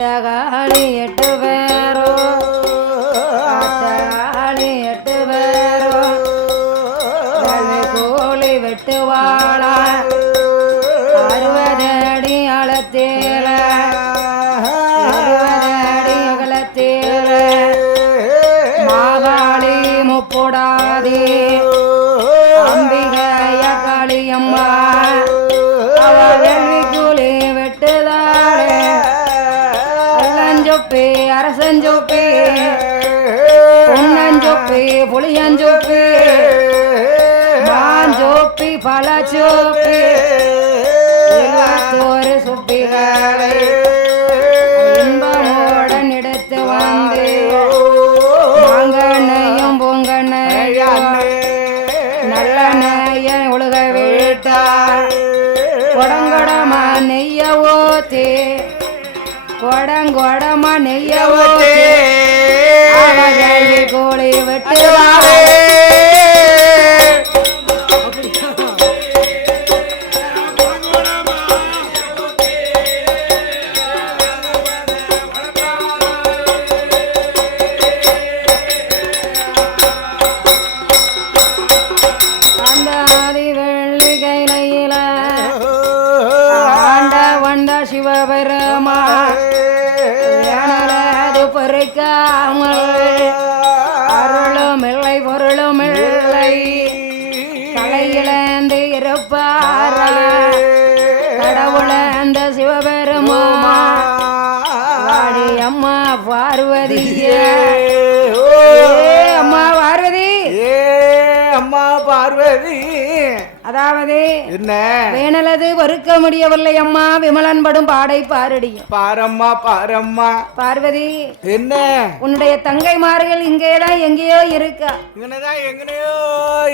காளி புளியஞ்சொப்பி மாஞ்சொப்பி பழச்சொப்பி ஒரு சுப்பிகளை இன்பமுடன் எடுத்து வந்து மாங்கண்ணையும் பொங்கண்ணையும் நல்ல நெய்ய உலக விட்டார் கொடங்கொடமா நெய்ய ஓத்தே. கொடங்கொடமா நெய்ய ஓத்தே. அவகழி கோழி வெட்டுவாரே. அம்மா பார்வதி. ஏ அம்மா பார்வதி. அதாவது என்ன? வேணலது பொறுக்க முடியவில்லை அம்மா விமலன் படும் பாடை பாரடியும். பாரம்மா பாரம்மா. பார்வதி என்ன? உன்னுடைய தங்கைமார்கள் இங்கேதான் எங்கேயோ இருக்கா? இங்கனதான் எங்கனையோ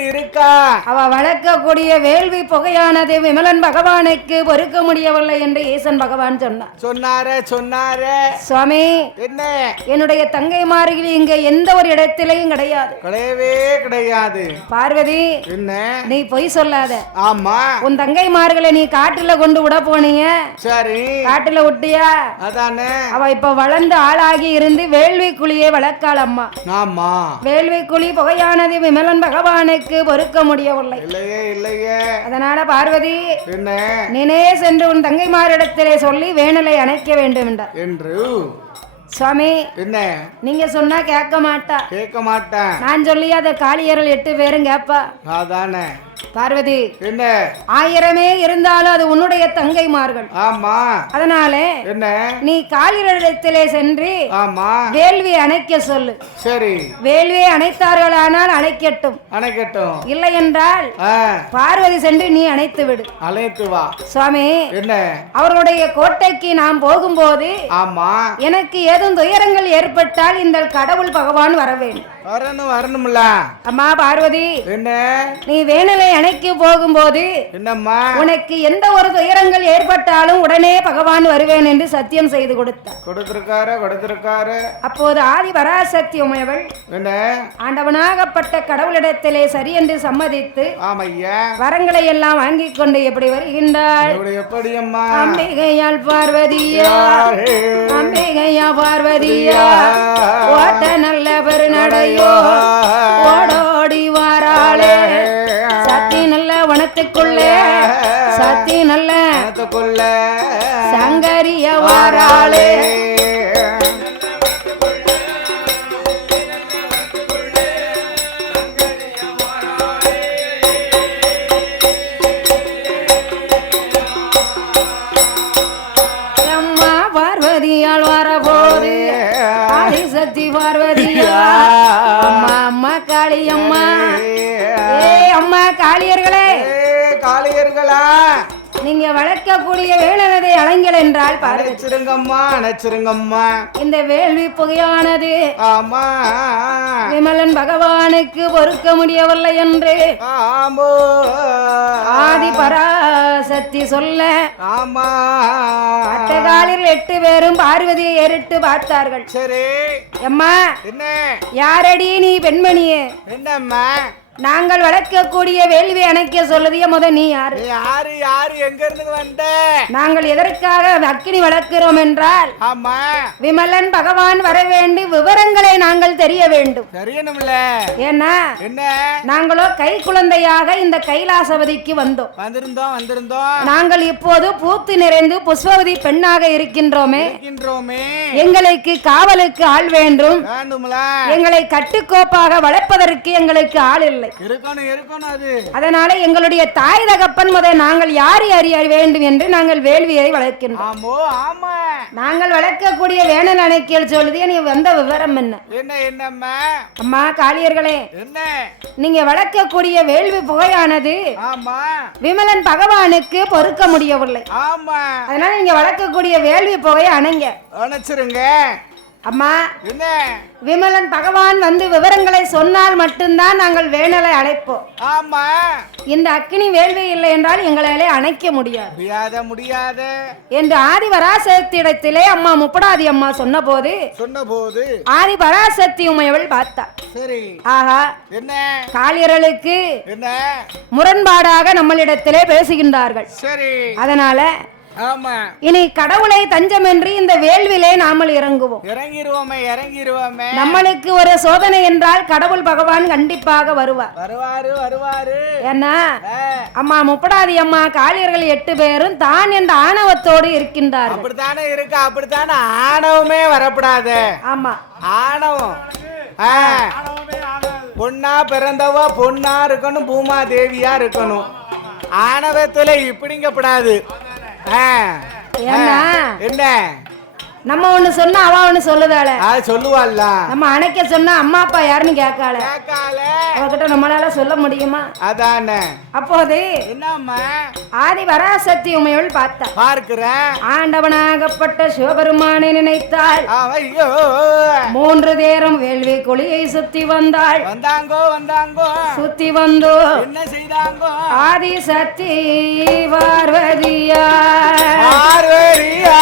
இருக்கா? அவ வளர்க்கக்கூடிய வேள்வி புகையானது விமலன் பகவானுக்கு பொறுக்க முடியவில்லை என்று ஈசன் பகவான் சொன்னார். சொன்னார சொன்னார. சுவாமி என்ன? என்னுடைய தங்கைமார்கள் இங்க எந்த ஒரு இடத்திலையும் கிடையாது. கிடையவே கிடையாது. பார்வதி என்ன? நீ பொய் சொல்லாத. ஆமா. உன் தங்கைமார்களை நீ காட்டுல கொண்டு விட போனீங்க சரி. காட்டுல விட்டியா அதானே. அவ இப்ப வளர்ந்து ஆளாகி இருந்து வேள்வி குழியை வளர்க்காள் அம்மா. ஆமா. வேள்வி குழி புகையானது விமலன் பகவானுக்கு பொறுக்க முடியவில்லை. இல்லையே இல்லையே. அதனால பார்வதி என்ன? நீனே சென்று உன் தங்கைமாரிடத்திலே சொல்லி வேணலை அணைக்க வேண்டும் என்றார் என்று. சுவாமி என்ன? நீங்க சொன்னா கேட்க மாட்டா. கேட்க மாட்டேன். நான் சொல்லி அதை காளியர்கள் எட்டு பேரும் கேப்பா அதானே. பார்வதி என்ன? ஆயிரமே இருந்தாலும் அது உன்னுடைய தங்கைமார்கள் ஆமா. அதனாலே என்ன? நீ காளியரிடத்திலே சென்று ஆமா. வேள்வி அணைக்க சொல்லு. சரி. வேள்வியை அணைத்தார்களானால் அணைக்கட்டும். அணைக்கட்டும். இல்லை என்றால் பார்வதி சென்று நீ அணைத்து விடு. அழைத்து வா. சுவாமி என்ன? அவர்களுடைய கோட்டைக்கு நாம் போகும்போது ஆமா. எனக்கு ஏதும் துயரங்கள் ஏற்பட்டால் இந்த கடவுள் பகவான் வர வேண்டும் வரணும் வரணும்ல. அம்மா பார்வதி. என்ன? நீ வேணலை அணைக்கு போகும்போது என்னம்மா? உனக்கு எந்த ஒரு துயரங்கள் ஏற்பட்டாலும் உடனே பகவான் வருவேன் என்று சத்தியம் செய்து கொடுத்தார். கொடுத்திருக்காரு கொடுத்திருக்காரு. அப்போது ஆதி பராசக்தி உமையவள் என்ன? ஆண்டவனாகப்பட்ட கடவுளிடத்திலே சரி என்று சம்மதித்து ஆமையா? வரங்களை எல்லாம் வாங்கிக் கொண்டு எப்படி வருகின்றாள்? எப்படி அம்மா? அம்பிகையால் பார்வதியா அம்பிகையா பார்வதியா ஓட்ட நல்ல பெருநடையோ ஓடோடி வாராளே. சத்தி நல்ல வனத்துக்குள்ளே சத்தி நல்ல மனத்துக்குள்ள சங்கரிய வாராளே. பார்வதியால் வரபோது அம்மா காளி அம்மா. ஏ அம்மா காளியர்களே. ஏ, காளியர்களா. நீங்க வளர்க்கக்கூடிய வேளனதை அலைங்கள் என்றால் அணைச்சிருங்கம்மா அணைச்சிருங்கம்மா இந்த வேள்வி புகையானது ஆமா. விமலன் பகவானுக்கு பொறுக்க முடியவில்லை என்று ஆமோ ஆதி பராசக்தி சொல்ல ஆமா. அட்டகாலில் எட்டு பேரும் பார்வதியை ஏறிட்டு பார்த்தார்கள். சரி. அம்மா என்ன? யாரடி நீ பெண்மணியே? என்னம்மா? நாங்கள் வளர்க்கக்கூடிய வேள்வி அணைக்க சொல்லுதிய முத நீ யாரு? யாரு யாரு எங்க இருந்து வந்த? நாங்கள் எதற்காக அக்கினி வளர்க்கிறோம் என்றால் ஆமா. விமலன் பகவான் வர வேண்டி விவரங்களை நாங்கள் தெரிய வேண்டும். தெரியணும்ல. ஏன்னா என்ன? நாங்களோ கை குழந்தையாக இந்த கைலாசபதிக்கு வந்தோம். வந்திருந்தோம் வந்திருந்தோம். நாங்கள் இப்போது பூத்து நிறைந்து புஷ்பவதி பெண்ணாக இருக்கின்றோமே. இருக்கின்றோமே. எங்களுக்கு காவலுக்கு ஆள் வேண்டும். எங்களை கட்டுக்கோப்பாக வளர்ப்பதற்கு எங்களுக்கு ஆள் இல்லை. அது. அதனால எங்களுடைய தாய் தகப்பன் முதல் நாங்கள் யாரை அறிய வேண்டும் என்று நாங்கள் வேள்வியை வளர்க்கின்றோம். நாங்கள் வளர்க்கக்கூடிய வேணல் அணைக்கியல் சொல்லுது. நீ வந்த விவரம் என்ன? என்ன என்னம்மா? அம்மா காளியர்களே என்ன? நீங்க வளர்க்கக்கூடிய வேள்வி புகையானது விமலன் பகவானுக்கு பொறுக்க முடியவில்லை. ஆமா. அதனால நீங்க வளர்க்கக்கூடிய வேள்வி புகையை அணைங்க. அணைச்சிருங்க. அம்மா என்ன? விமலன் பகவான் வந்து விவரங்களை சொன்னால் மட்டும்தான் நாங்கள் வேணலை அழைப்போம். ஆமா. இந்த அக்கினி வேள்வி இல்லை என்றால் எங்களாலே அணைக்க முடியாது. முடியாத முடியாத. என்று ஆதி பராசக்தியிடத்திலே அம்மா முப்படாதி அம்மா சொன்னபோது சொன்ன போது ஆதி பராசக்தி உமையவள் பார்த்தா. சரி. ஆஹா என்ன? காளியர்களுக்கு என்ன? முரண்பாடாக நம்மளிடத்திலே பேசுகின்றார்கள். சரி. அதனால இனி கடவுளை தஞ்சமின்றி இந்த வேள்விலே நாமல் இறங்குவோம். இறங்கிருவோமே இறங்கிருவோமே. நம்மளுக்கு ஒரு சோதனை என்றால் கடவுள் பகவான் கண்டிப்பாக வருவார். வருவாரு வருவாரு. ஏன்னா ஆ, அம்மா முப்படாதி அம்மா காளியர்கள் எட்டு பேரும் தான் என்ற ஆணவத்தோடு இருக்கின்றார்கள். அப்படித்தானே இருக்கு அப்படித்தானே ஆணவமே வரப்படாது. ஆமா. ஆணவம். பொண்ணா பிறந்தவ பொண்ணா இருக்கணும் பூமா தேவியா இருக்கணும். ஆணவத்துல இப்படிங்கப்படாது. என்ன? நம்ம ஒண்ணு சொன்னா அவ ஒண்ணு சொல்லுதாள. சொல்லுவாள்ல. நம்ம அணைக்க சொன்னா அம்மா அப்பா யாருன்னு கேட்காள. அவகிட்ட நம்மளால சொல்ல முடியுமா? அதானே. அப்போது என்னம்மா? ஆதி பராசக்தி உமையவள் பார்த்தா பார்க்கிறேன். ஆண்டவனாகப்பட்ட சிவபெருமானை நினைத்தாள். ஐயோ. மூன்று தேரம் வேள்வி கொளியை சுத்தி வந்தாள். வந்தாங்கோ வந்தாங்கோ. சுத்தி வந்தோ. என்ன செய்தாங்கோ? ஆதி சக்தி பார்வதியா பார்வதியா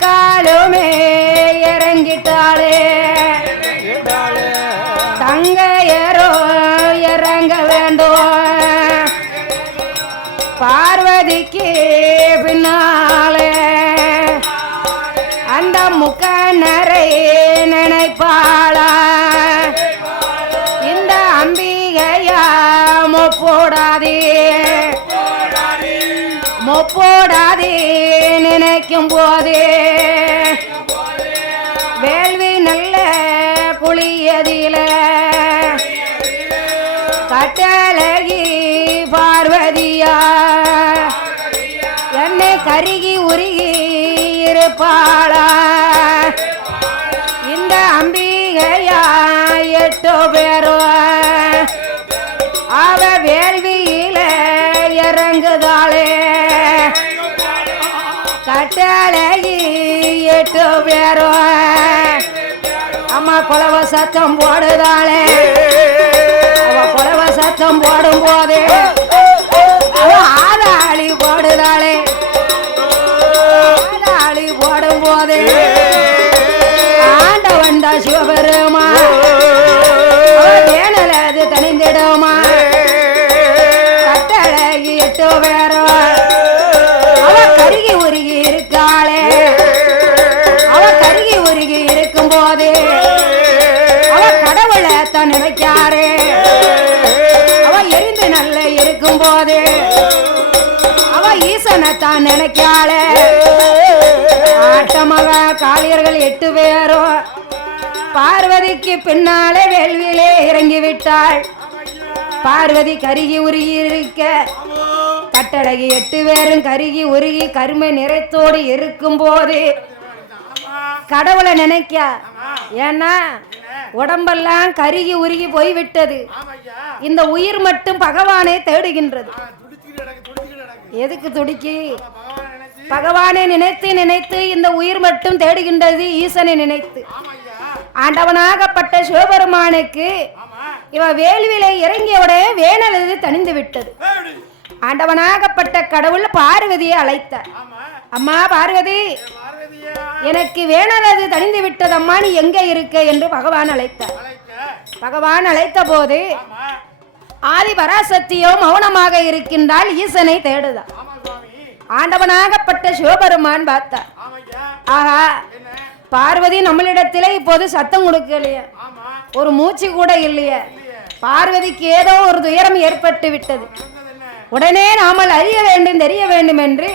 அக்காலுமே இறங்கிட்டாளே. தங்க ஏறோ இறங்க வேண்டும். பார்வதிக்கு பின்னாலே. அந்த முக்கனரை நினை முப்போடாதே நினைக்கும் போதே. வேள்வி நல்ல புளியதில கட்டழகி பார்வதியா. என்னை கருகி உருகி இருப்பாளா. இந்த அம்பிகையா எட்டு பேரோ. அவ வேள்வியில இறங்குதாளே. கட்டளை எட்டு பேரோ. அம்மா குலவ சத்தம் போடுதாளே. அவ குலவ சத்தம் போடும் போதே தான் நினைக்காரே அவ எரிந்து நல்ல இருக்கும் போதே அவ ஈசனை தான் நினைக்காளே ஆட்டமக காளியர்கள் எட்டு பேரும் பார்வதிக்கு பின்னாலே வேள்வியிலே இறங்கி விட்டாள் பார்வதி கருகி உருகி இருக்க கட்டழகி எட்டு பேரும் கருகி உருகி கருமை நிறைத்தோடு இருக்கும் போது கடவுளை நினைக்க. ஏன்னா உடம்பெல்லாம் கருகி உருகி போய்விட்டது. இந்த உயிர் மட்டும் பகவானை தேடுகின்றது. எதுக்கு துடிக்கி? பகவான் நினைத்து நினைத்து இந்த உயிர் மட்டும் தேடுகின்றது ஈசனை நினைத்து. ஆண்டவனாகப்பட்ட சிவபெருமானுக்கு இவ வேள்விலை இறங்கியவுடைய வேணலது தணிந்து விட்டது. ஆண்டவனாகப்பட்ட கடவுள் பார்வதியை அழைத்தார். அம்மா பார்வதி எனக்கு வேணாதது தணிந்து விட்டதம்மா நீ எங்க இருக்க என்று பகவான் அழைத்தார் பகவான் அழைத்த போது ஆதி பராசக்தியோ மௌனமாக இருக்கின்றால் ஈசனை தேடுதான் ஆண்டவனாகப்பட்ட சிவபெருமான் பார்த்தார். ஆகா ஆஹா பார்வதி நம்மளிடத்திலே இப்போது சத்தம் கொடுக்கலையே. ஒரு மூச்சு கூட இல்லையே. பார்வதிக்கு ஏதோ ஒரு துயரம் ஏற்பட்டு விட்டது. உடனே நாமல் அறிய வேண்டும் தெரிய வேண்டும் என்று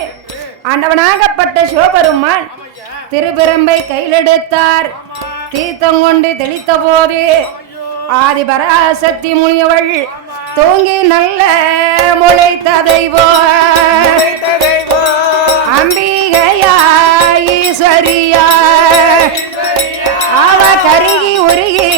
ஆண்டவனாகப்பட்ட சிவபெருமான் திருப்பெரும்பை கையிலெடுத்தார். தீர்த்தம் கொண்டு தெளித்த போது ஆதிபராசக்தி முனியவள் தூங்கி நல்ல முளைத்ததை அம்பிகையா ஈஸ்வரியா அவ கருகி உருகி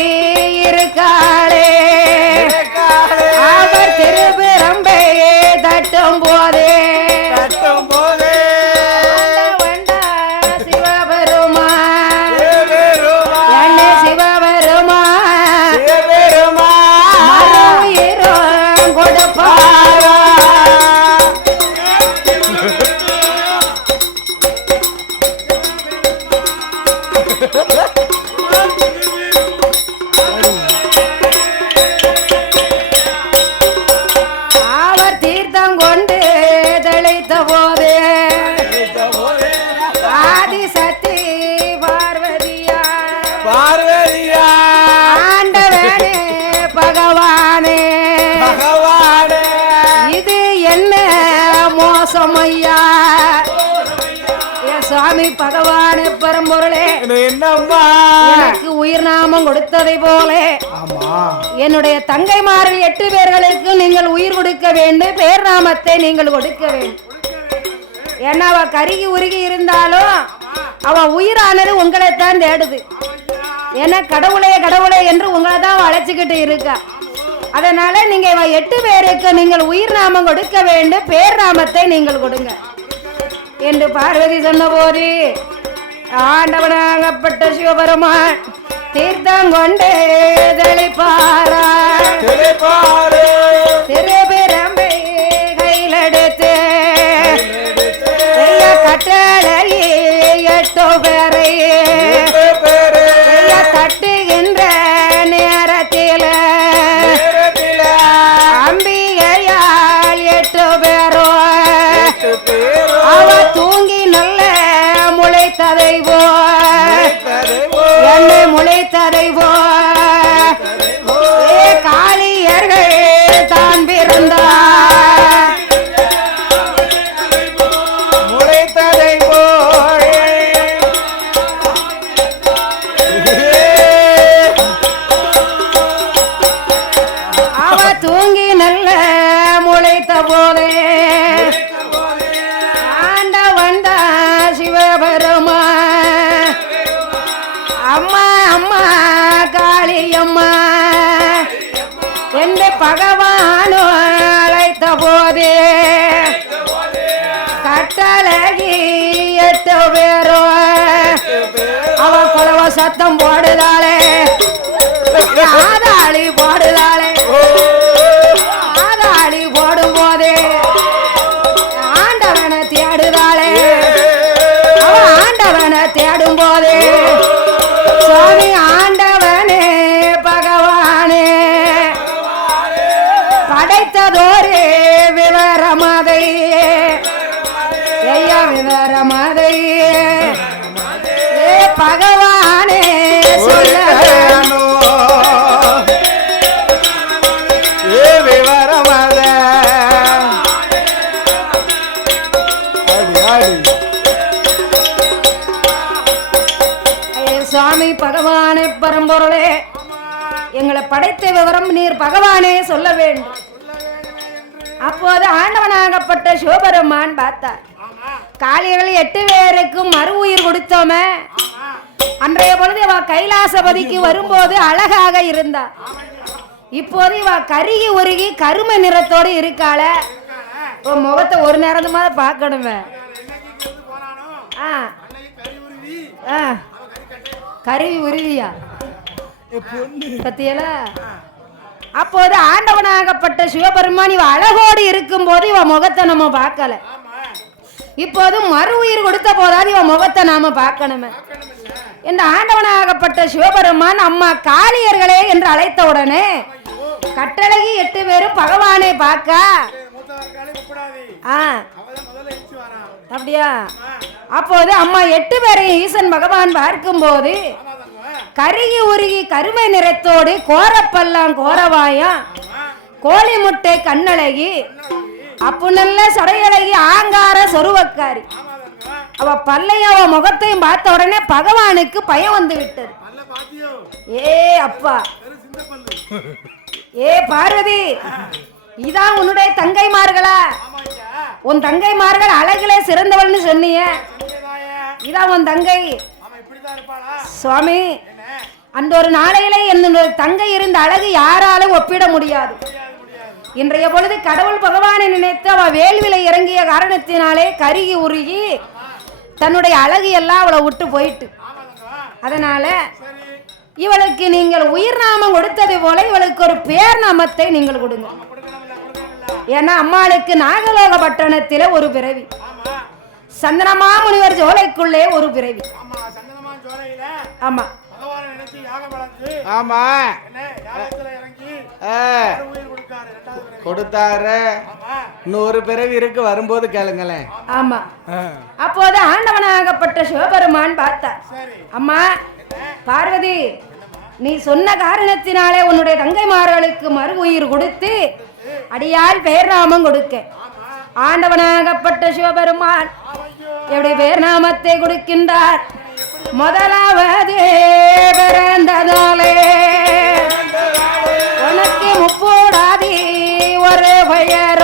ஏ சுவாமி பகவானே பரம்பொருளே. என்னம்மா? எனக்கு உயிர் நாமம் கொடுத்ததை போல. என்னுடைய தங்கைமார்கள் எட்டு பேர்களுக்கு நீங்கள் உயிர் கொடுக்க வேண்டும் பேர் நாமத்தை நீங்கள் கொடுக்க வேண்டும். ஏன்னா அவ கருகி உருகி இருந்தாலும் அவ உயிரானது உங்களைத்தான் தேடுது. ஏன்னா கடவுளே கடவுளே என்று உங்களை தான் அழைச்சிக்கிட்டு இருக்கா. அதனால நீங்க எட்டு பேருக்கு நீங்கள் உயிர் நாமம் கொடுக்க வேண்டும். பேர் நாமத்தை நீங்கள் கொடுங்க. என்று பார்வதி சொன்னபோது ஆண்டவனாகப்பட்ட சிவபெருமான் தீர்த்தம் கொண்டு தெளிப்பாரா. தெளிப்பாரு என்னை முளைத்ததை எட்டு பேரோ. அவ குலவ சத்தம் போடுதாளே. ஆதாளி போடுதாளே. பகவானே சொல்ல. விவரமத. சுவாமி பகவானே பரம்பொருளே. எங்களை படைத்த விவரம் நீர் பகவானே சொல்ல வேண்டும். அப்போது ஆண்டவனாகப்பட்ட சிவபெருமான் பார்த்தார். ஆமா காளியர்கள் எட்டு பேருக்கும் மறு உயிர் கொடுத்தோமே. அன்றைய பொழுது இவ கைலாசபதிக்கு வரும்போது அழகாக இருந்தா. இப்போது இவ கருகி உருகி கருமை நிறத்தோடு இருக்காள. உன் முகத்தை ஒரு நேரமா பார்க்கணுமே. ஆ. ஆ. கருவி உருவியா? பத்தியல? அப்போது ஆண்டவனாகப்பட்ட சிவபெருமான் இவ அழகோடு இருக்கும்போது இவ முகத்தை நம்ம பார்க்கல. இப்போது மறு உயிர் கொடுத்த போதாது இவ முகத்தை நாம பார்க்கணுமே. இந்த ஆண்டவனாகப்பட்ட சிவபெருமான் அம்மா காளியர்களே என்று அழைத்த உடனே கட்டழகி எட்டு பேரும் பகவானை பார்க்க ஆ அப்படியா? அப்போது அம்மா எட்டு பேரையும் ஈசன் பகவான் பார்க்கும்போது கருகி உருகி கருமை நிறத்தோடு கோரப்பல்லாம் கோரவாயம் கோழி முட்டை கண்ணழகி அப்பு நல்ல சடையழகி ஆங்கார சொருவக்காரி. அவ பல்லையும் அவ முகத்தையும் பார்த்த உடனே பகவானுக்கு பயம் வந்து விட்டது. ஏ அப்பா. ஏ பார்வதி இதான் உன்னுடைய தங்கைமார்களா? உன் தங்கைமார்கள் அழகிலே சிறந்தவள்னு சொன்னிய. இதான் உன் தங்கை. சுவாமி அந்த ஒரு நாளையிலே என்னுடைய தங்கை இருந்த அழகு யாராலும் ஒப்பிட முடியாது. இன்றைய பொழுது கடவுள் பகவானை நினைத்து அவ வேள்விலை இறங்கிய காரணத்தினாலே கருகி உருகி தன்னுடைய அழகு எல்லாம் அவளை விட்டு போயிட்டு. அதனால இவளுக்கு நீங்கள் உயிர் நாமம் கொடுத்தது போல இவளுக்கு ஒரு பேர் நாமத்தை நீங்கள் கொடுங்க. ஏன்னா அம்மாளுக்கு நாகலோக பட்டணத்தில ஒரு பிறவி. சந்தனமா முனிவர் ஜோலைக்குள்ளே ஒரு பிறவி. ஆமா. ஆமா. கொடுத்தாரு. இன்னொரு பிறவி இருக்கு வரும்போது கேளுங்களேன். ஆமா. அப்போது ஆண்டவனாகப்பட்ட சிவபெருமான் பார்த்தார். அம்மா பார்வதி நீ சொன்ன காரணத்தினாலே உன்னுடைய தங்கைமார்களுக்கு மறு உயிர் கொடுத்து அடியால் பெயர் நாமம் கொடுக்க. ஆண்டவனாகப்பட்ட சிவபெருமான் எப்படி பேர் நாமத்தை கொடுக்கின்றார்? முதலாவது பிறந்ததாலே உனக்கு முப்போடாதி ஒரு பெயரோ.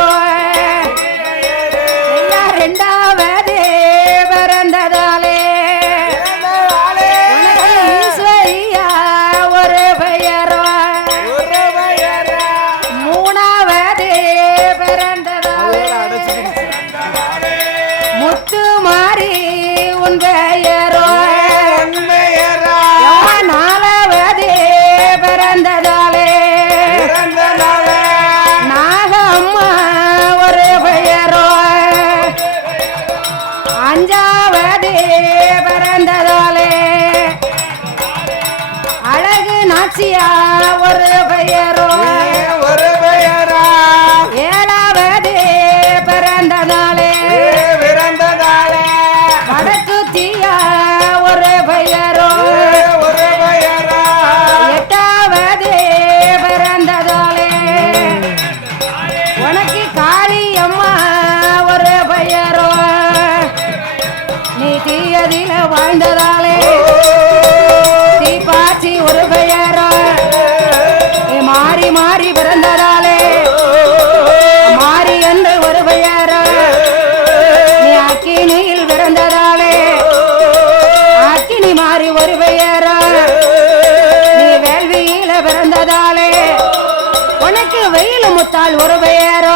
கையில முத்தாள் ஒரு பெயரோ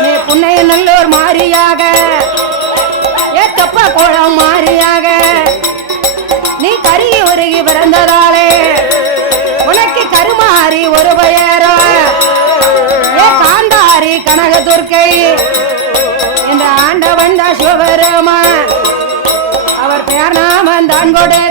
நீ புன்னைய நல்லோர் மாறியாக. ஏ தப்பா மாறியாக. நீ கருகி உருகி பிறந்ததாலே உனக்கு கருமாறி ஒரு பெயரோ ஏ காந்தாரி கனக துர்க்கை இந்த ஆண்டவன் தான் சிவபெருமா அவர் பெயர் நாமன் தான் கொடு